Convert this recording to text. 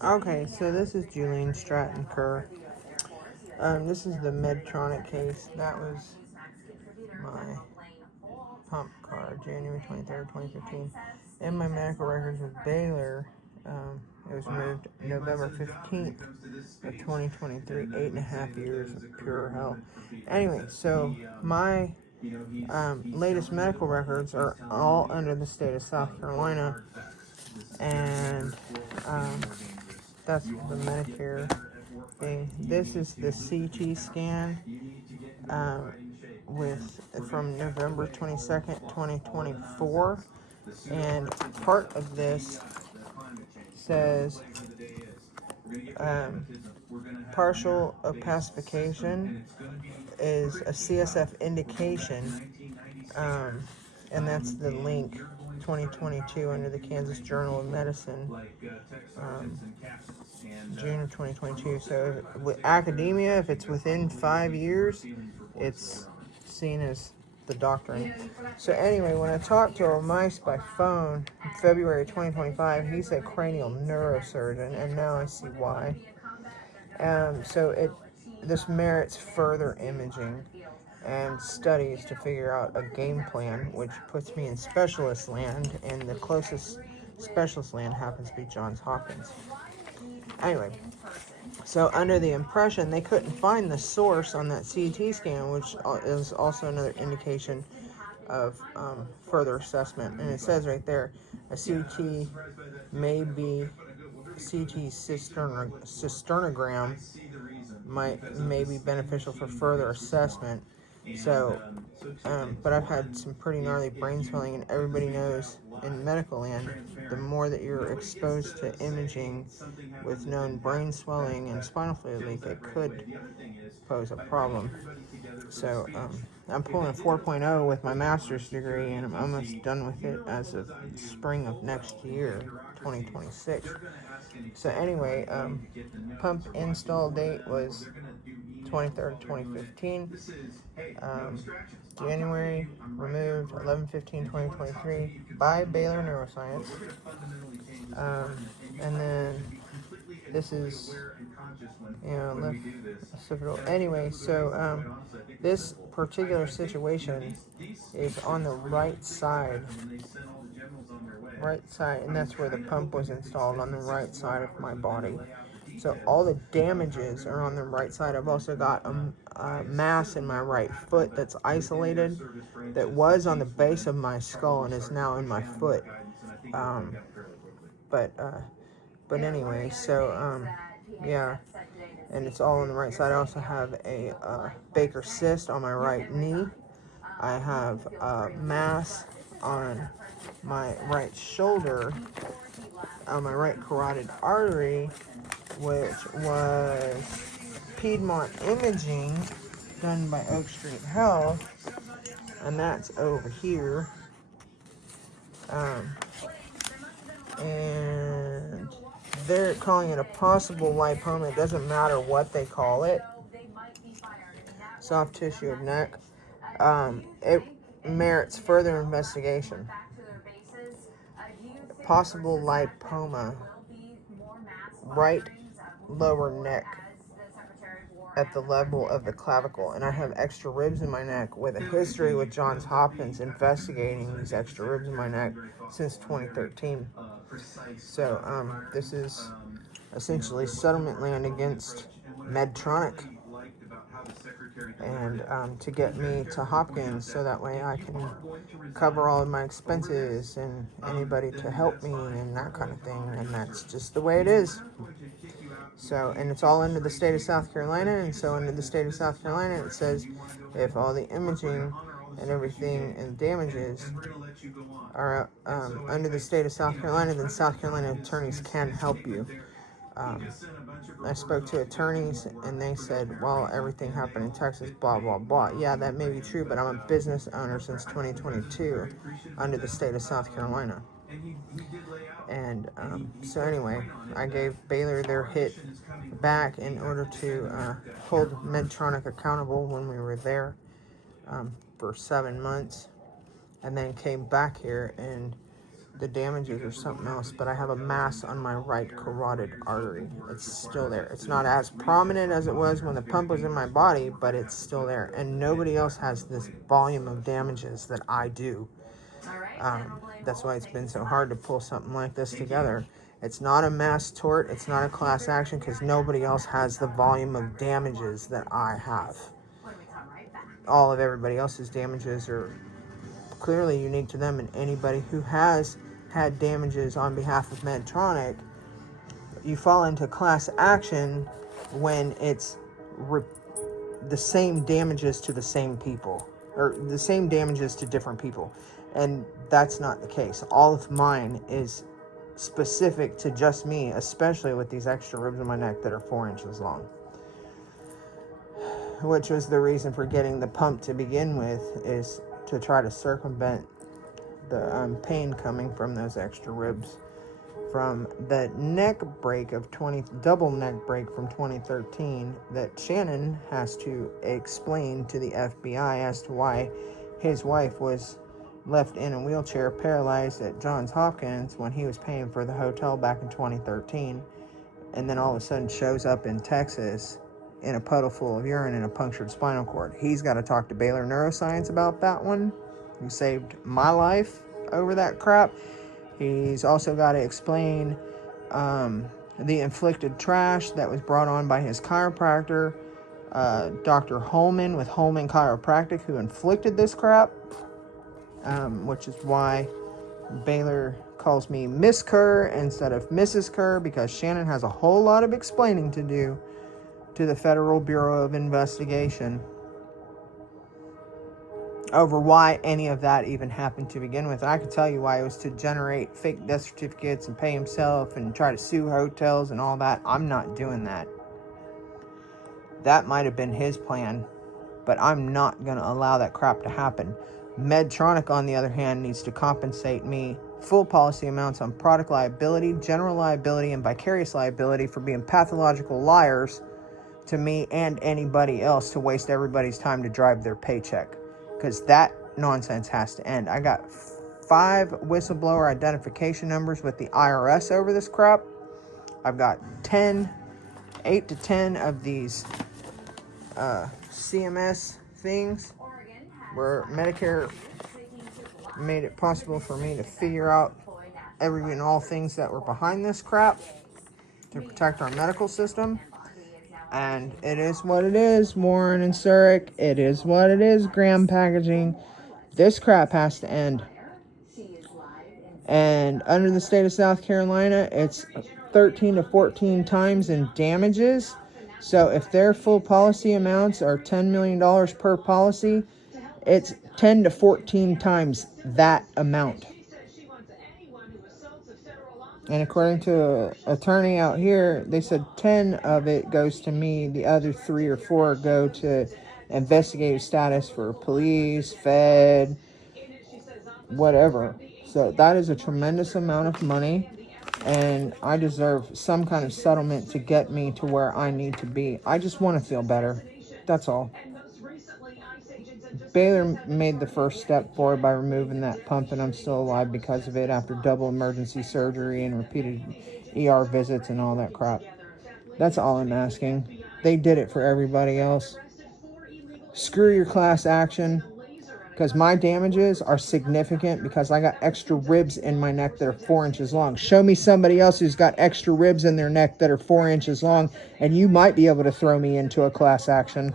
Okay, so this is Julian Shannon Kerr. This is the Medtronic case. That was my pump card, January 23rd, 2015. In my medical records with Baylor, it was removed November 15th of 2023, 8.5 years of pure hell. Anyway, so my latest medical records are all under the state of South Carolina, and that's the Medicare thing. This is the CT scan from November 22nd, 2024, and part of this says partial opacification is a CSF indication, and that's the link 2022 under the Kansas Journal of Medicine, June of 2022. So with academia, if it's within 5 years, it's seen as the doctrine. So anyway, when I talked to a mice by phone in February 2025, he said cranial neurosurgeon, and now I see why. So this merits further imaging and studies to figure out a game plan, which puts me in specialist land, and the closest specialist land happens to be Johns Hopkins. Anyway, so under the impression they couldn't find the source on that CT scan, which is also another indication of further assessment. And it says right there, a CT may be CT cisternogram may be beneficial for further assessment. So, but I've had some pretty gnarly brain swelling, and everybody knows in medical land, the more that you're exposed to imaging with known brain swelling and spinal fluid leak, it could pose a problem. So, I'm pulling a 4.0 with my master's degree, and I'm almost done with it as of spring of next year, 2026. So anyway, pump install date was 23rd, 2015. January, removed 11/15/2023 by Baylor Neuroscience. And then this is, anyway, so this particular situation is on the right side, and that's where the pump was installed, on the right side of my body. So all the damages are on the right side. I've also got a mass in my right foot that's isolated, that was on the base of my skull and is now in my foot. But anyway, so yeah, and it's all on the right side. I also have a Baker cyst on my right knee. I have a mass on my right shoulder, on my right carotid artery, which was Piedmont imaging done by Oak Street Health, and that's over here. And they're calling it a possible lipoma. It doesn't matter what they call it. Soft tissue of neck. It merits further investigation. Possible lipoma, right lower neck at the level of the clavicle, and I have extra ribs in my neck with a history with Johns Hopkins investigating these extra ribs in my neck since 2013. So this is essentially settlement land against Medtronic, and to get me to Hopkins so that way I can cover all of my expenses and anybody to help me and that kind of thing, and that's just the way it is. So, and it's all under the state of South Carolina, and so under the state of South Carolina it says if all the imaging and everything and damages are under the state of South Carolina, then South Carolina attorneys can help you. I spoke to attorneys and they said, well, everything happened in Texas, blah, blah, blah. Yeah, that may be true, but I'm a business owner since 2022 under the state of South Carolina. And so anyway, I gave Baylor their hit back in order to hold Medtronic accountable when we were there for 7 months, and then came back here and the damages are something else, but I have a mass on my right carotid artery. It's still there. It's not as prominent as it was when the pump was in my body, but it's still there. And nobody else has this volume of damages that I do. That's why it's been so hard to pull something like this together. It's not a mass tort. It's not a class action because nobody else has the volume of damages that I have. All of everybody else's damages are clearly unique to them, and anybody who has had damages on behalf of Medtronic, you fall into class action when it's the same damages to the same people, or the same damages to different people, and that's not the case. All of mine is specific to just me, especially with these extra ribs in my neck that are 4 inches long, which was the reason for getting the pump to begin with, is to try to circumvent the pain coming from those extra ribs from the neck break of double neck break from 2013 that Shannon has to explain to the FBI as to why his wife was left in a wheelchair paralyzed at Johns Hopkins when he was paying for the hotel back in 2013, and then all of a sudden shows up in Texas in a puddle full of urine and a punctured spinal cord. He's got to talk to Baylor Neuroscience about that one, who saved my life over that crap. He's also got to explain the inflicted trash that was brought on by his chiropractor, Dr. Holman with Holman Chiropractic, who inflicted this crap, which is why Baylor calls me Miss Kerr instead of Mrs. Kerr, because Shannon has a whole lot of explaining to do to the Federal Bureau of Investigation over why any of that even happened to begin with. And I can tell you why. It was to generate fake death certificates and pay himself and try to sue hotels and all that. I'm not doing that. That might have been his plan, but I'm not going to allow that crap to happen. Medtronic, on the other hand, needs to compensate me full policy amounts on product liability, general liability, and vicarious liability for being pathological liars to me and anybody else to waste everybody's time to drive their paycheck. Because that nonsense has to end. I got 5 whistleblower identification numbers with the IRS over this crap. I've got 8 to 10 of these CMS things where Medicare made it possible for me to figure out every and all things that were behind this crap to protect our medical system. And it is what it is, Warren and Zurich. It is what it is, Graham Packaging. This crap has to end. And under the state of South Carolina, it's 13 to 14 times in damages. So if their full policy amounts are $10 million per policy, it's 10 to 14 times that amount. And according to an attorney out here, they said 10 of it goes to me. The other 3 or 4 go to investigative status for police, Fed, whatever. So that is a tremendous amount of money. And I deserve some kind of settlement to get me to where I need to be. I just want to feel better. That's all. Baylor made the first step forward by removing that pump, and I'm still alive because of it after double emergency surgery and repeated ER visits and all that crap. That's all I'm asking. They did it for everybody else. Screw your class action, because my damages are significant because I got extra ribs in my neck that are 4 inches long. Show me somebody else who's got extra ribs in their neck that are 4 inches long, and you might be able to throw me into a class action.